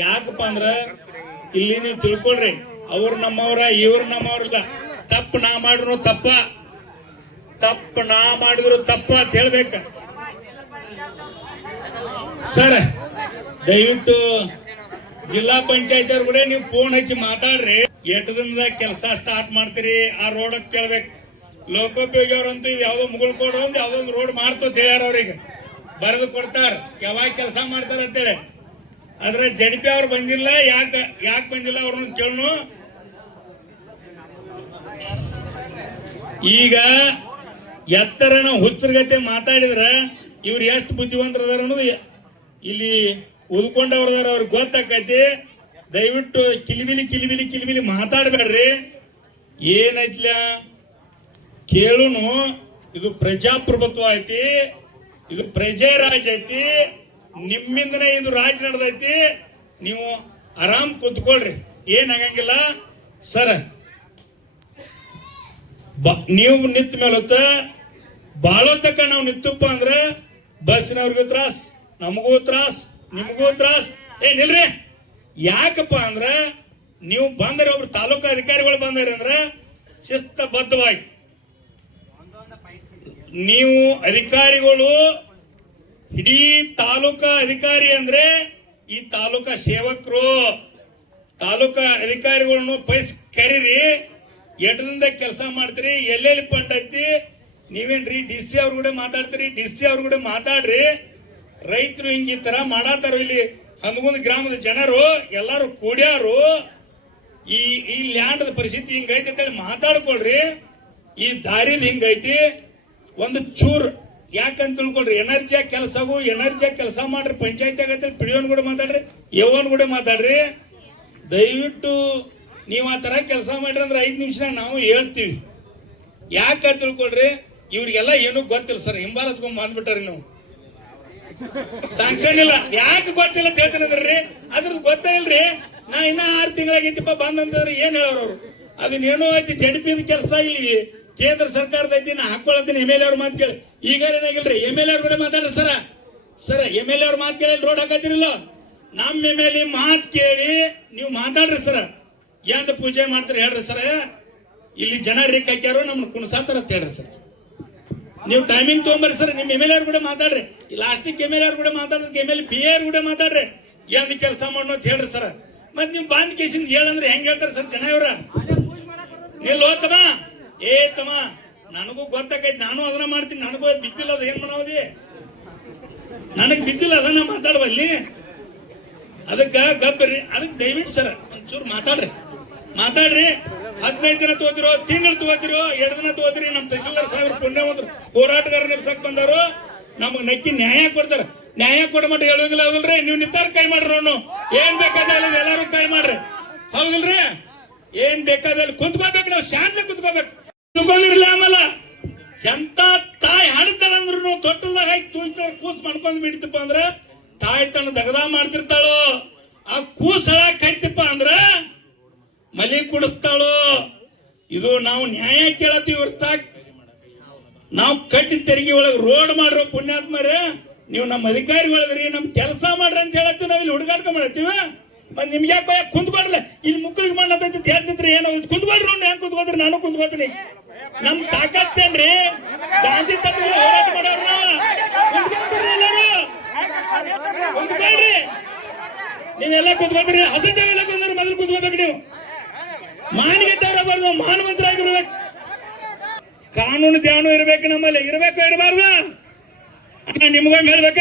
ಯಾಕಪ್ಪ ಅಂದ್ರ ಇಲ್ಲಿ ನೀವು ತಿಳ್ಕೊಳ್ರಿ, ಅವ್ರು ನಮ್ಮವ್ರ ಇವ್ರು ನಮ್ಮವ್ರಲ್ಲ. ತಪ್ಪು ನಾ ಮಾಡಿದ್ರು ತಪ್ಪ, ತಪ್ಪು ನಾ ಮಾಡಿದ್ರು ತಪ್ಪ ಅಂತ ಹೇಳ್ಬೇಕ. ಸರ್ ದಯವಿಟ್ಟು ಜಿಲ್ಲಾ ಪಂಚಾಯತ್ ಅವ್ರ ಕೂಡ ನೀವು ಫೋನ್ ಹಚ್ಚಿ ಮಾತಾಡ್ರಿ. ಎಷ್ಟು ದಿನದಾಗ ಕೆಲಸ ಸ್ಟಾರ್ಟ್ ಮಾಡ್ತೀರಿ ಆ ರೋಡ್ ಅಂತ ಕೇಳ್ಬೇಕು. ಲೋಕೋಪಯೋಗಿ ಅವ್ರಂತೂ ಇದು ಯಾವ್ದೋ ಮುಗುಳ್ಕೋಡು ಒಂದು ಯಾವ್ದೊಂದು ರೋಡ್ ಮಾಡ್ತೋತ್ ಹೇಳ್ಯಾರ. ಅವ್ರಿಗೆ ಬರೆದು ಕೊಡ್ತಾರ ಯಾವಾಗ ಕೆಲಸ ಮಾಡ್ತಾರ ಅಂತೇಳಿ. ಆದ್ರೆ ಜಡಿಪಿ ಅವ್ರು ಬಂದಿಲ್ಲ. ಯಾಕೆ ಬಂದಿಲ್ಲ ಅವ್ರನ್ನ ಕೇಳೋಣ. ಈಗ ಎತ್ತರನ ಹುಚ್ಚರ್ಗತೆ ಮಾತಾಡಿದ್ರ ಇವ್ರು ಎಷ್ಟು ಬುದ್ಧಿವಂತರದಾರ ಅನ್ನೋದು ಇಲ್ಲಿ ಉದ್ಕೊಂಡವ್ರದಾರ ಅವ್ರಿಗೆ ಗೊತ್ತಾಕೈತಿ. ದಯವಿಟ್ಟು ಕಿಲಿಬಿಲಿ ಕಿಲಿಬಿಲಿ ಕಿಲಿಬಿಲಿ ಮಾತಾಡಬೇಡ್ರಿ. ಏನೈತ್ಲ ಕೇಳುನು. ಇದು ಪ್ರಜಾಪ್ರಭುತ್ವ ಐತಿ, ಇದು ಪ್ರಜೆ ರಾಜ್ ಐತಿ. ನಿಮ್ಮಿಂದನೇ ಇದು ರಾಜ್ ನಡೆದೈತಿ. ನೀವು ಆರಾಮ್ ಕುತ್ಕೊಳ್ರಿ, ಏನಾಗಂಗಿಲ್ಲ. ಸರ್ ನೀವು ನಿಂತ ಮೇಲತ್ತ ಬಾಳೋತಕ್ಕ ನಾವು ನಿಂತಪ್ಪ ಅಂದ್ರೆ ಬಸ್ನವ್ರಿಗೂ ತ್ರಾಸ್, ನಮಗೂ ತ್ರಾಸ್, ನಿಮಗೂ ತ್ರಾಸ್. ನಿಲ್ರಿ. ಯಾಕಪ್ಪ ಅಂದ್ರ ನೀವು ಬಂದರೆ ಒಬ್ರು ತಾಲೂಕು ಅಧಿಕಾರಿಗಳು ಬಂದಾರೆ ಅಂದ್ರೆ ಶಿಸ್ತಬದ್ಧವಾಗಿ ನೀವು ಅಧಿಕಾರಿಗಳು ಇಡೀ ತಾಲೂಕಾ ಅಧಿಕಾರಿ ಅಂದ್ರೆ ಈ ತಾಲೂಕಾ ಸೇವಕರು. ತಾಲೂಕಾ ಅಧಿಕಾರಿಗಳನ್ನು ಪೈಸ್ ಕರೀರಿ. ಎಡದಿಂದ ಕೆಲಸ ಮಾಡ್ತೀರಿ. ಎಲ್ಲೆಲ್ಲಿ ಫಂಡ್ ಐತಿ ನೀವೇನ್ರಿ DC ಅವ್ರ ಕೂಡ ಮಾತಾಡ್ತೀರಿ. DC ಅವ್ರ ಕೂಡ ಮಾತಾಡ್ರಿ. ರೈತರು ಹಿಂಗ ಈ ತರ ಮಾಡಾತಾರ. ಇಲ್ಲಿ ಹಂದಗುಂದ ಗ್ರಾಮದ ಜನರು ಎಲ್ಲಾರು ಕೂಡ್ಯಾರು. ಈ ಲ್ಯಾಂಡ್ ಪರಿಸ್ಥಿತಿ ಹಿಂಗೈತಿ ಅಂತೇಳಿ ಮಾತಾಡ್ಕೊಳ್ರಿ. ಈ ದಾರಿದ ಹಿಂಗೈತಿ. ಒಂದು ಚೂರ್ ಯಾಕಂತ ತಿಳ್ಕೊಳ್ರಿ. ಎನರ್ಜಿಯಾಗಿ ಕೆಲಸವು ಎನರ್ಜಿಯಾಗಿ ಕೆಲಸ ಮಾಡ್ರಿ. ಪಂಚಾಯತ್ ಆಗತ್ತೇಳಿ ಪಿಡಿಯೋನ್ ಕೂಡ ಮಾತಾಡ್ರಿ, ಎವನ್ ಕೂಡ ಮಾತಾಡ್ರಿ. ದಯವಿಟ್ಟು ನೀವು ಆ ತರ ಕೆಲಸ ಮಾಡ್ರಿ ಅಂದ್ರೆ 5 ನಿಮಿಷನಾಗ ನಾವು ಹೇಳ್ತೀವಿ. ಯಾಕ ತಿಳ್ಕೊಳ್ರಿ. ಇವ್ರಿಗೆಲ್ಲ ಏನೂ ಗೊತ್ತಿಲ್ಲ ಸರ್. ಹಿಂಬಾಲಿಸ್ಕೊಂಡ್ ಬಂದ್ಬಿಟ್ಟಾರಿ ನಾವು. ಸ್ಯಾಂಕ್ಷನ್ ಇಲ್ಲ. ಯಾಕೆ ಗೊತ್ತಿಲ್ಲ ಅಂತ ಹೇಳ್ತೀನಿ ಅಂದ್ರಿ. ಅದ್ರದ್ದು ಗೊತ್ತೇ ಇಲ್ರಿ. ನಾ ಇನ್ನ 6 ತಿಂಗಳಾಗೈತಿಪ್ಪ ಬಂದಂತಂದ್ರೆ ಏನ್ ಹೇಳೋರು ಅವ್ರು. ಅದನ್ನೇನೋ ಐತಿ ಜಡಿಪಿದ ಕೆಲಸ ಇಲ್ಲಿ ಕೇಂದ್ರ ಸರ್ಕಾರದ ಐತಿ. ನಾ ಹಾಕೊಳತ್ತೀನಿ MLA ಅವ್ರ ಮಾತು ಕೇಳಿ. ಈಗ ಏನಾಗಿಲ್ರಿ MLA ಅವ್ರ ಕೂಡ ಮಾತಾಡ್ರಿ ಸರ. MLA ಅವ್ರ ಮಾತು ಕೇಳಿ ರೋಡ್ ಹಾಕತ್ತಿರಲ್ಲ. ನಮ್ಮ MLA ಮಾತು ಕೇಳಿ ನೀವು ಮಾತಾಡ್ರಿ ಸರ. ಎಂತ ಪೂಜೆ ಮಾಡ್ತೀರಿ ಹೇಳ್ರಿ ಸರ. ಇಲ್ಲಿ ಜನ ರೇಖ್ ಹಾಕ್ಯಾರು ನಮ್ನ ಕುಣಸಾತಾರ ಅಂತ ಹೇಳ್ರಿ ಸರ್. ನೀವು ಟೈಮಿಂಗ್ ತಗೊಂಬರ್ರಿ ಸರ್. ನಿಮ್ MLA ಅವ್ರು ಕೂಡ ಮಾತಾಡ್ರಿ. ಲಾಸ್ಟಿಕ್ MLA ಅವ್ರು ಕೂಡ ಮಾತಾಡೋದಕ್ಕೆ MLA PA ಅವ್ರು ಕೂಡ ಮಾತಾಡ್ರಿ. ಎಂತ ಕೆಲಸ ಮಾಡೋ ಅಂತ ಹೇಳ್ರಿ ಸರ್. ಮತ್ ನೀವು ಬಾಂದ್ ಕೇಸಿಂದ ಹೇಳಂದ್ರೆ ಹೆಂಗ್ ಹೇಳ್ತಾರೆ ಸರ್ ಜನ ಇವ್ರ. ನಿಲ್ ಹೋತಮ್ಮ ತಮ್ಮ ನನಗೂ ಗೊತ್ತಾಕೈತಿ. ನಾನು ಅದನ್ನ ಮಾಡ್ತೀನಿ. ನನಗೂ ಬಿದ್ದಿಲ್ಲ. ಅದ ಏನ್ ಮಾಡೋದಿ. ನನಗ್ ಬಿದ್ದಿಲ್ಲ ಅದನ್ನ ಮಾತಾಡುವಲ್ಲಿ. ಅದಕ್ಕ ಗಬ್ಬರಿ. ಅದಕ್ಕೆ ದಯವಿಟ್ಟು ಸರ್ ಒಂಚೂರು ಮಾತಾಡ್ರಿ. 15 ದಿನ ತಗೋತಿರೋ, ತಿಂಗಳು ತಗೋತಿರೋ, 2 ದಿನ ತಗೋತಿರಿ. ನಮ್ ತಹಶೀಲ್ದಾರ್ ಸಾಹೇಬ್ರು ಪುಣ್ಯವಂತರು ಹೋರಾಟಗಾರ ನಿಲ್ಸಕ್ ಬಂದಾರು. ನಮಗ್ ನಕ್ಕಿ ನ್ಯಾಯ ಕೊಡ್ತಾರ. ನ್ಯಾಯ ಕೊಡ ಮಟ್ಟ ಹೇಳೋದಿಲ್ಲ. ಹೌದಲ್ರಿ. ನೀವು ನಿಂತಾರ ಕೈ ಮಾಡ್ರಿ. ಅವನು ಏನ್ ಬೇಕಾದಲ್ಲಿ ಎಲ್ಲಾರು ಕೈ ಮಾಡ್ರಿ. ಹೌದಲ್ರಿ. ಏನ್ ಬೇಕಾದಲ್ಲಿ ಕುಂತ್ಕೋಬೇಕು. ನಾವು ಶಾಂತ ಕುಂತ್ಕೋಬೇಕು. ಕುತ್ಕೊಂಡಿರ್ಲಿ. ಆಮೇಲೆ ಎಂತ ತಾಯಿ ಹಾಡಿದ್ದಾಳಂದ್ರು ತೊಟ್ಟಲ್ದಾಗ ಹಾಕಿ ತೂಯ್ತಾರ. ಕೂಸ್ ಮಾಡ್ಕೊಂಡ್ ಬಿಡ್ತಪ್ಪ ಅಂದ್ರ ತಾಯಿ ತನ್ನ ದಗದ ಮಾಡ್ತಿರ್ತಾಳು. ಆ ಕೂಸ್ ಹಳಾಕೈತಿಪ್ಪ ಅಂದ್ರ ಮಲಿ ಕುಡಿಸ್ತಾಳು. ಇದು ನಾವು ನ್ಯಾಯ ಕೇಳತ್ತೀವಿ ಹೊರ್ತ ನಾವು ಕಟ್ಟಿ ತೆರಿಗೆ ಒಳಗೆ ರೋಡ್ ಮಾಡ್ರೋ ಪುಣ್ಯಾತ್ಮರೇ. ನೀವು ನಮ್ಮ ಅಧಿಕಾರಿಗಳದ್ರಿ, ನಮ್ ಕೆಲಸ ಮಾಡ್ರಿ ಅಂತ ಹೇಳತ್ತೀವಿ. ನಾವ್ ಇಲ್ಲಿ ಹುಡುಗಾಟ ಮಾಡತ್ತೀವ. ಮತ್ ನಿಮ್ಗೆ ಯಾಕೆ ಕುಂತ್ಕೊಡ್ಲ. ಇಲ್ಲಿ ಮುಕ್ಕಳಿಗೆ ಮಾಡತ್ತೈತಿ ಹೇಳ್ತಿದ್ರಿ. ಏನೋ ಕುಂತ್ಕೊಳ್ರಿ. ಹೆಂಗ್ ಕುಂತ್ಕೋದ್ರಿ. ನಾನು ಕುಂತ್ಕೋತೀನಿ. ನಮ್ ತಾಕತ್ತೇನ್ರಿ. ಗಾಂಧಿ ತತ್ವ ಹೋರಾಟ ಮಾಡೋರು ನಾವ. ಎಲ್ಲರೂ ಕುಂತ್ಕೊಳ್ರಿ. ನೀವೆಲ್ಲ ಕುಂತ್ಕೋದ್ರಿ. ಹಸಟೆಲ್ಲ ಕುಂದ್ರೆ ಮೊದಲು ಕುಂತ್ಕೋಬೇಕು. ನೀವು ಮಾನಗೆಟ್ಟವ್ರ ಬರ್ದು ಮಾನವಂತರಾಗಿರ್ಬೇಕು. ಕಾನೂನು ಧ್ಯಾನ ಇರ್ಬೇಕು ನಮ್ಮಲ್ಲಿ. ಇರ್ಬೇಕು ಇರಬಾರ್ದು. ಅಣ್ಣ ನಿಮ್ಗೊಂದು ಹೇಳ್ಬೇಕ.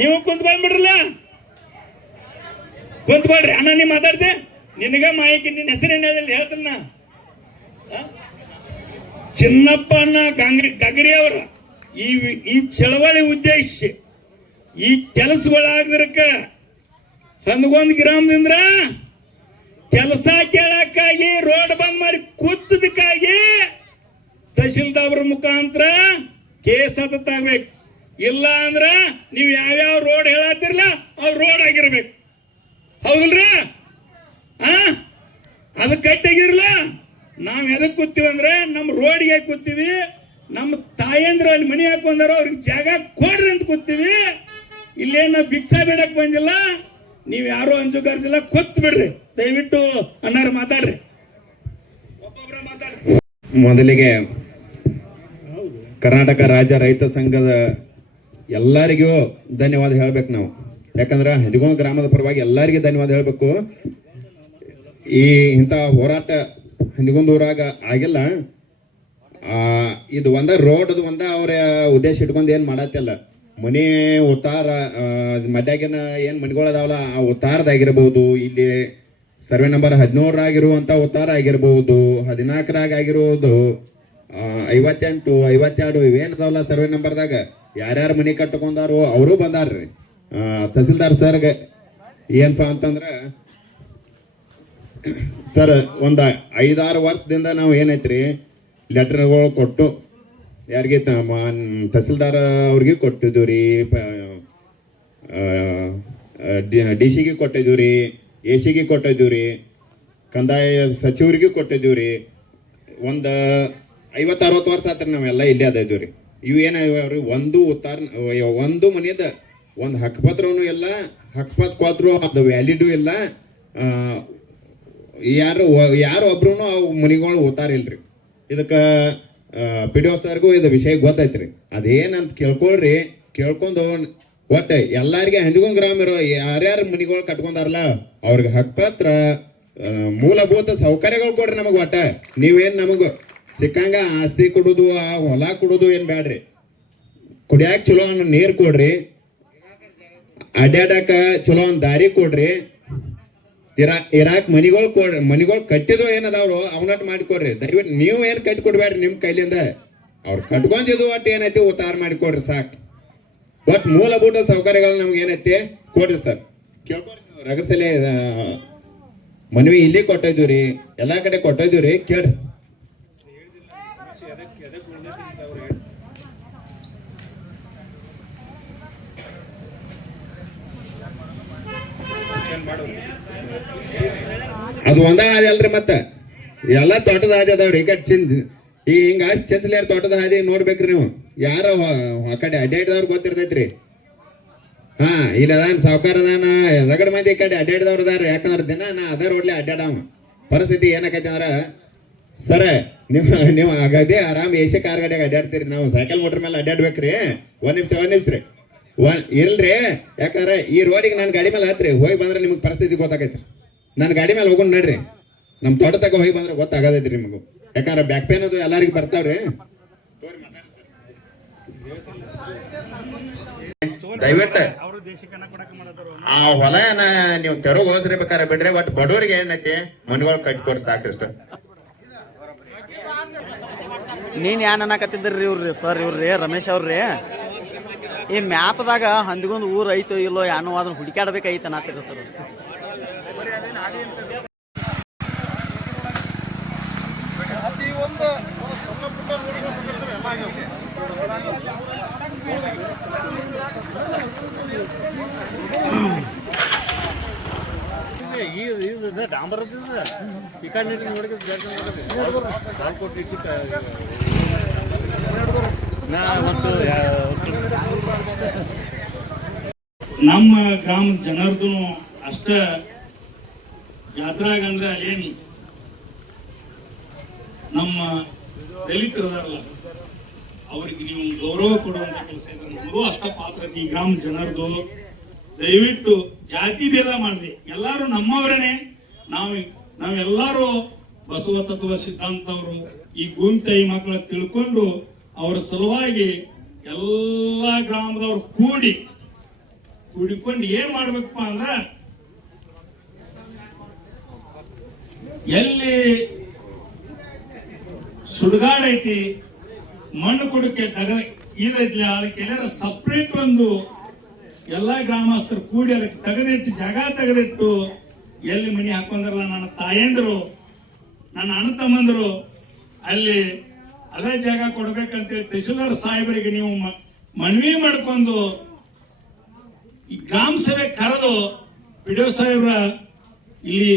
ನೀವು ಕುಂತ್ಕೊಂಡ್ಬಿಡ್ರಲ್ಲ. ಕುಂತ್ಕೊಳ್ರಿ. ಅಣ್ಣ ನೀ ಮಾತಾಡ್ತಿ. ನಿನಗ ಮಾಹಿತಿ. ನಿನ್ನ ಹೆಸರೇನು ಹೇಳಿ ಹೇಳ್ತಾನ. ಚಿನ್ನಪ್ಪ ಅಣ್ಣ ಗಗರಿ ಅವರ ಈ ಚಳವಳಿ ಉದ್ದೇಶ ಈ ಕೆಲಸಗಳಾಗದ್ರಕ್ಕ ಹಂದಗೊಂದು ಗ್ರಾಮದಿಂದ ಕೆಲಸ ಕೇಳಕ್ಕಾಗಿ ರೋಡ್ ಬಂದ್ ಮಾಡಿ ಕೂತದಕ್ಕಾಗಿ ತಹಶೀಲ್ದಾರ್ ಮುಖಾಂತರ ಕೇಸ್ ಹತ್ತಾಗ್ಬೇಕು. ಇಲ್ಲ ಅಂದ್ರ ನೀವ್ ಯಾವ್ಯಾವ ರೋಡ್ ಹೇಳತ್ತಿರಲ್ಲ ಅವ್ ರೋಡ್ ಆಗಿರ್ಬೇಕು. ಹೌದಲ್ರಿ. ಅದ ಕಟ್ಟಾಗಿರ್ಲ. ನಾವ್ ಎದಕ್ ಕೂತೀವಿ ಅಂದ್ರೆ ನಮ್ ರೋಡ್ಗೆ ಕೂತೀವಿ. ನಮ್ಮ ತಾಯಂದ್ರ ಅಲ್ಲಿ ಮನಿ ಹಾಕೊಂಡಾರ ಅವ್ರಿಗೆ ಜಾಗ ಕೊಡ್ರಿ ಅಂತ ಕೂತೀವಿ. ಇಲ್ಲೇನ ಭಿಕ್ಷಾ ಬೇಡಕ್ ಬಂದಿಲ್ಲ. ನೀವ್ ಯಾರು ಅಂಜುಗಾರ್ಸಿಲ್ಲ, ಕೊತ್ ಬಿಡ್ರಿ ದಯವಿಟ್ಟು. ಅಣ್ಣಾರು ಮಾತಾಡ್ರಿ, ಒಬ್ಬೊಬ್ರ ಮಾತಾಡ್ರಿ. ಮೊದಲಿಗೆ ಕರ್ನಾಟಕ ರಾಜ್ಯ ರೈತ ಸಂಘದ ಎಲ್ಲರಿಗೂ ಧನ್ಯವಾದ ಹೇಳ್ಬೇಕು ನಾವು. ಯಾಕಂದ್ರೆ ಹದಿಗೊಂದು ಗ್ರಾಮದ ಪರವಾಗಿ ಎಲ್ಲರಿಗೂ ಧನ್ಯವಾದ ಹೇಳ್ಬೇಕು. ಈ ಇಂಥ ಹೋರಾಟ ಹದಿಗೊಂದು ಊರಾಗ ಆಗಿಲ್ಲ. ಇದು ಒಂದ ರೋಡ್ ಒಂದ ಅವ್ರ ಉದ್ದೇಶ ಇಟ್ಕೊಂಡು ಏನ್ ಮಾಡತ್ತಿಲ್ಲ. ಮನೆ ಉತ್ತಾರ ಮಡ್ಯಾಗಿನ ಏನ್ ಮನೆಗಳದಾವಲ್ಲ ಆ ಉತ್ತಾರದಾಗಿರ್ಬಹುದು, ಇಲ್ಲಿ ಸರ್ವೆ ನಂಬರ್ 17 ಆಗಿರುವಂತ ಉತ್ತಾರ ಆಗಿರ್ಬಹುದು, 14 ಆಗಿರುವುದು, 58, 52 ಇವೇನದಾವಲ್ಲ ಸರ್ವೆ ನಂಬರ್ದಾಗ ಯಾರ್ಯಾರು ಮನೆ ಕಟ್ಕೊಂಡಾರು ಅವರು ಬಂದಾರ್ರಿ. ತಹಸೀಲ್ದಾರ್ ಸರ್ಗೆ ಏನಪ್ಪಾ ಅಂತಂದ್ರ, ಸರ್ ಒಂದ 5-6 ವರ್ಷದಿಂದ ನಾವು ಏನೈತ್ರಿ ಲೆಟರ್ಗಳು ಕೊಟ್ಟು ಯಾರಿಗೆ ತಹಸೀಲ್ದಾರ್ ಅವ್ರಿಗೆ ಕೊಟ್ಟಿದ್ದೀವಿ ರೀ, DC ಗೆ ಕೊಟ್ಟಿದ್ದೀವಿ ರೀ, AC ಗೆ ಕೊಟ್ಟಿದ್ದೀವಿ ರೀ, ಕಂದಾಯ ಸಚಿವರಿಗೆ ಕೊಟ್ಟಿದ್ದೀವಿ ರೀ. ಒಂದು 50-60 ವರ್ಷ ಆತ್ರಿ ನಾವೆಲ್ಲ ಇಲ್ಲೇ ಅದಿದ್ದೀವಿ ರೀ. ಇವು ಏನಾಗ್ಯಾವ್ರಿ, ಒಂದು ಮನೆಯದ ಒಂದು ಹಕ್ಕಪತ್ರನೂ ಇಲ್ಲ, ಹಕ್ಕಪತ್ರ ಅದು ವ್ಯಾಲಿಡು ಇಲ್ಲ. ಯಾರು ಒಬ್ರು ಅವು ಮನಿಗಳು ಓದ್ತಾರಿಲ್ರಿ. ಇದಕ್ಕೆ PDO ಸರ್ಗೂ ಇದು ವಿಷಯ ಗೊತ್ತೈತ್ರಿ. ಅದೇನಂತ ಕೇಳ್ಕೊಳ್ರಿ, ಕೇಳ್ಕೊಂಡು ಒಟ್ಟೆ ಎಲ್ಲಾರಿಗೆ ಹಂದಿಗೊಂದು ಗ್ರಾಮ ಇರೋ ಯಾರ್ಯಾರು ಮನಿಗಳು ಕಟ್ಕೊಂಡಾರಲ್ಲ ಅವ್ರಿಗೆ ಹಕ್ಕಪತ್ರ ಮೂಲಭೂತ ಸೌಕರ್ಯಗಳು ಕೊಡ್ರಿ ನಮಗ್. ಒಟ್ಟ ನೀವೇನ್ ನಮಗ ಸಿಕ್ಕಂಗ ಆಸ್ತಿ ಕೊಡುದು, ಆ ಹೊಲ ಕೊಡುದು ಏನ್ ಬ್ಯಾಡ್ರಿ. ಕುಡಿಯಾಕ ಚಲೋ ನೀರ್ ಕೊಡ್ರಿ, ಅಡ್ಯಾಡಕ ಚಲೋ ಒಂದ್ ದಾರಿ ಕೊಡ್ರಿ, ಇರಾಕ್ ಮನಿಗಳು ಕೊಡ್ರಿ. ಮನಿಗಳು ಕಟ್ಟಿದೋ ಏನದಾವ್ರು ಅವನಟ್ ಮಾಡಿಕೊಡ್ರಿ. ದಯವಿಟ್ಟು ನೀವು ಏನ್ ಕಟ್ಟಿ ಕೊಡ್ಬೇಡ್ರಿ ನಿಮ್ ಕೈಲಿಂದ. ಅವ್ರು ಕಟ್ಕೊಂಡಿದ್ದು ಒಟ್ಟು ಏನೈತಿ ಉತ್ತಾರ ಮಾಡಿಕೊಡ್ರಿ ಸಾಕು. ಒಟ್ ಮೂಲಭೂತ ಸೌಕರ್ಯಗಳು ನಮ್ಗೆ ಏನೈತಿ ಕೊಡ್ರಿ ಸರ್. ಕೇಳ್ಕೊಡ್ರಿ, ರಗಸಲೆ ಮನವಿ ಇಲ್ಲಿ ಕೊಟ್ಟಿದ್ದೀವ್ರಿ, ಎಲ್ಲಾ ಕಡೆ ಕೊಟ್ಟಿದ್ದೀವ್ರಿ, ಕೇಳ್ರಿ. ಅದು ಒಂದ ಹಾದಿ ಅಲ್ರಿ, ಮತ್ತ ಎಲ್ಲಾ ತೋಟದ ಹಾದಿ ಅದಾವ್ರಿ. ಈ ಹಿಂಗ ಚಂಚಲೇರ್ ತೋಟದ ಹಾದಿ ನೋಡ್ಬೇಕ್ರಿ ನೀವು. ಯಾರ ಆ ಕಡೆ ಅಡ್ಡಾಡಿದವ್ರು ಗೊತ್ತಿರ್ತೈತ್ರಿ. ಇಲ್ಲಿ ಅದಾನ ಸಾವುಕಾರ ಅದಾನ, ರಗಡ ಮಂದಿ ಈ ಕಡೆ ಅಡ್ಡಾಡಿದವ್ರು ಅದಾರ. ಯಾಕಂದ್ರ ದಿನ ನಾ ಅದೇ ರೋಡ್ಲಿ ಅಡ್ಡಾಡವ. ಪರಿಸ್ಥಿತಿ ಏನಾಕೈತಿ ಅಂದ್ರ, ಸರ ನೀವು ಆಗದೇ ಆರಾಮ್ AC ಕಾರ್ ಗಾಡಿಯಾಗ ಅಡ್ಡಾಡ್ತೀರಿ, ನಾವು ಸೈಕಲ್ ಮೋಟರ್ ಮೇಲೆ ಅಡ್ಡಾಡ್ಬೇಕ್ರಿ. ಒಂದ್ ನಿಮಿಷ ರೀ, ಇಲ್ರಿ. ಯಾಕಂದ್ರೆ ಈ ರೋಡಿಗೆ ನಾನು ಗಾಡಿ ಮೇಲೆ ಹತ್ರಿ ಹೋಗಿ ಬಂದ್ರೆ ನಿಮ್ಗೆ ಪರಿಸ್ಥಿತಿ ಗೊತ್ತಾಗೈತ್ರಿ. ನಾನು ಗಾಡಿ ಮೇಲೆ ಹೋಗೋಣ ನಡ್ರಿ, ನಮ್ ತೋಟ ತಗ ಹೋಗಿ ಬಂದ್ರೆ ಗೊತ್ತಾಗದೈತ್ರಿ ನಿಮಗೂ. ಯಾಕಂದ್ರೆ ಬ್ಯಾಕ್ ಪೇನ್ ಅದು ಎಲ್ಲರಿಗೂ ಬರ್ತಾವ್ರಿ. ದಯವಿಟ್ಟು ಆ ಹೊಲನ ನೀವು ತೆರವುಗೊಳಿಸ್ರಿ, ಬೇಕಾರೆ ಬಿಡ್ರಿ. ಒಟ್ಟು ಬಡವರಿಗೆ ಏನೈತಿ ಮನೆಗಳು ಕಟ್ಕೊಡ್ರಿ ಸಾಕ್ರಿ ಅಷ್ಟ. ನೀನ್ ಯಾನ್ ಅನ್ನಕತ್ತಿದ್ರಿ ಇವ್ರಿ ಸರ್, ಇವ್ರಿ ರಮೇಶ್ ಅವ್ರಿ. ಈ ಮ್ಯಾಪ್ದಾಗ ಹಂದಿಗೊಂದು ಊರ್ ಐತೋ ಇಲ್ಲೋ ಯಾನೋ ಅದನ್ನ ಹುಡುಕಾಡ್ಬೇಕೈತ ಅನ್ನತ್ತೀರಿ ಸರ್. ನಮ್ಮ ಗ್ರಾಮದ ಜನರದು ಅಷ್ಟ ಯಾತ್ರಾಗ ಅಂದ್ರೆ ಅಲ್ಲೇನು ನಮ್ಮ ದಲಿತರದಾರಲ್ಲ ಅವ್ರಿಗೆ ನೀವು ಗೌರವ ಕೊಡುವಂತ ಕೆಲಸ ಇದ್ರೆ ನಮಗೂ ಅಷ್ಟ ಪಾತ್ರ ಐತಿ. ಈ ಗ್ರಾಮ ಜನರದು ದಯವಿಟ್ಟು ಜಾತಿ ಭೇದ ಮಾಡಿದೆ ಎಲ್ಲಾರು ನಮ್ಮವರೇನೆ. ನಾವೆಲ್ಲರೂ ಬಸವ ತತ್ವ ಸಿದ್ಧಾಂತವರು ಈ ಗುಂತಾಯಿ ಮಕ್ಕಳ ತಿಳ್ಕೊಂಡು ಅವರ ಸಲುವಾಗಿ ಎಲ್ಲಾ ಗ್ರಾಮದವ್ರು ಕೂಡಿಕೊಂಡು ಏನ್ ಮಾಡ್ಬೇಕಪ್ಪ ಅಂದ್ರ, ಎಲ್ಲಿ ಸುಡುಗಾಡ ಐತಿ, ಮಣ್ಣು ಕುಡಕ್ಕೆ ಇದೈತಿ, ಅದಕ್ಕೆ ಎಲ್ಲಾರ ಸಪ್ರೇಟ್ ಒಂದು ಎಲ್ಲಾ ಗ್ರಾಮಸ್ಥರು ಕೂಡಿ ಅದಕ್ಕೆ ತೆಗೆದಿಟ್ಟು ಎಲ್ಲಿ ಮನಿ ಹಾಕೊಂಡ್ರಲ್ಲ ನನ್ನ ತಾಯಂದ್ರು ನನ್ನ ಅಣ್ಣ ತಮ್ಮಂದ್ರು ಅಲ್ಲಿ ಅದೇ ಜಾಗ ಕೊಡ್ಬೇಕಂತೇಳಿ ತಹಸೀಲ್ದಾರ್ ಸಾಹೇಬರಿಗೆ ನೀವು ಮನವಿ ಮಾಡ್ಕೊಂಡು ಈ ಗ್ರಾಮ ಸಭೆ ಕರೆದು PDO ಸಾಹೇಬ್ರ ಇಲ್ಲಿ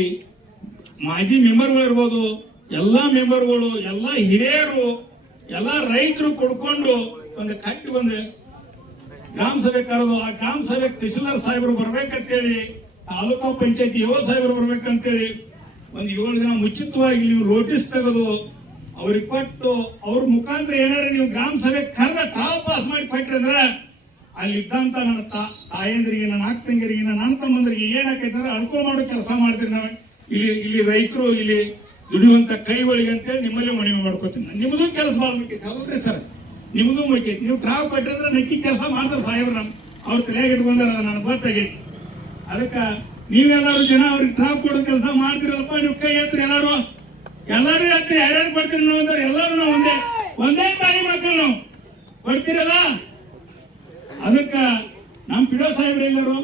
ಮಾಜಿ ಮೆಂಬರ್ಗಳು ಇರ್ಬೋದು, ಎಲ್ಲಾ ಮೆಂಬರ್ಗಳು, ಎಲ್ಲಾ ಹಿರಿಯರು, ಎಲ್ಲಾ ರೈತರು ಕೊಡ್ಕೊಂಡು ಒಂದು ಗ್ರಾಮ ಸಭೆ ಕರೆದು ಆ ಗ್ರಾಮ ಸಭೆಗೆ ತಹಸೀಲ್ದಾರ್ ಸಾಹೇಬರು ಬರ್ಬೇಕಂತೇಳಿ ತಾಲೂಕಾ ಪಂಚಾಯತಿ ಸಾಹೇಬರು ಬರ್ಬೇಕಂತೇಳಿ ಒಂದು 7 ದಿನ ಮುಂಚಿತವಾಗಿ ನೀವು ನೋಟಿಸ್ ತೆಗೆದು ಅವ್ರಿಗೆ ಕೊಟ್ಟು ಅವ್ರ ಮುಖಾಂತರ ಏನಾರ ನೀವು ಗ್ರಾಮ ಸಭೆ ಕರೆದ ಟಾಪ್ ಪಾಸ್ ಮಾಡಿ ಕೊಟ್ರಿ ಅಂದ್ರೆ ಅಲ್ಲಿದ್ದಂತ ನನ್ನ ತಾಯಂದ್ರಿಗೆ ನನ್ನ ಅಕ್ಕ ತಂಗಿಯರಿಗೆ ನನ್ನ ಅಣ್ಣ ತಮ್ಮಂದ್ರಿಗೆ ಏನಾಕೈತೆ ಅಂದ್ರೆ ಅನುಕೂಲ ಮಾಡೋ ಕೆಲಸ ಮಾಡ್ತೀರಿ ನಾವು. ಇಲ್ಲಿ ರೈತರು ಇಲ್ಲಿ ದುಡಿಯುವಂತ ಕೈಗಳಿಗೆ ಅಂತೇಳಿ ನಿಮ್ಮಲ್ಲಿ ಮನವಿ ಮಾಡ್ಕೋತೀನಿ. ನಿಮ್ಮದು ಕೆಲಸ ಮಾಡ್ಬೇಕೈತಿ ಹೌದ್ರಿ ಸರ್, ನಿಮ್ಮದು ಮುಗಿತೈತಿ. ನೀವು ಟಾಪ್ ಕೊಟ್ರಿ ಅಂದ್ರೆ ನಕ್ಕಿ ಕೆಲಸ ಮಾಡ್ತಾರೆ ಸಾಹೇಬ್ರು. ನಮ್ ಅವ್ರ ತಲೆಯಾಗ ಇಟ್ಕೊಂಡ್ರೆ ಅದು ನನಗೆ ಗೊತ್ತಾಗೈತಿ. ಅದಕ್ಕ ನೀವೆಲ್ಲರೂ ಜನ ಅವ್ರಿಗೆ ಟಾಪ್ ಕೊಡೋ ಕೆಲಸ ಮಾಡ್ತಿರಲ್ಲಪ್ಪ. ನೀವು ಕೈ ಎತ್ರಿ ಎಲ್ಲಾರು ಎತ್ರಿ. ಯಾರ್ಯಾರು ಕೊಡ್ತೀರಿ ನಾವು ಅಂದ್ರೆ ಎಲ್ಲರೂ ನಾವು ಒಂದೇ ತಾಯಿ ಮಕ್ಕಳು ನಾವು ಕೊಡ್ತೀರಲ್ಲ. ಅದಕ್ಕ ನಮ್ ಪಿಡೋ ಸಾಹೇಬ್ರು ಎಲ್ಲರೂ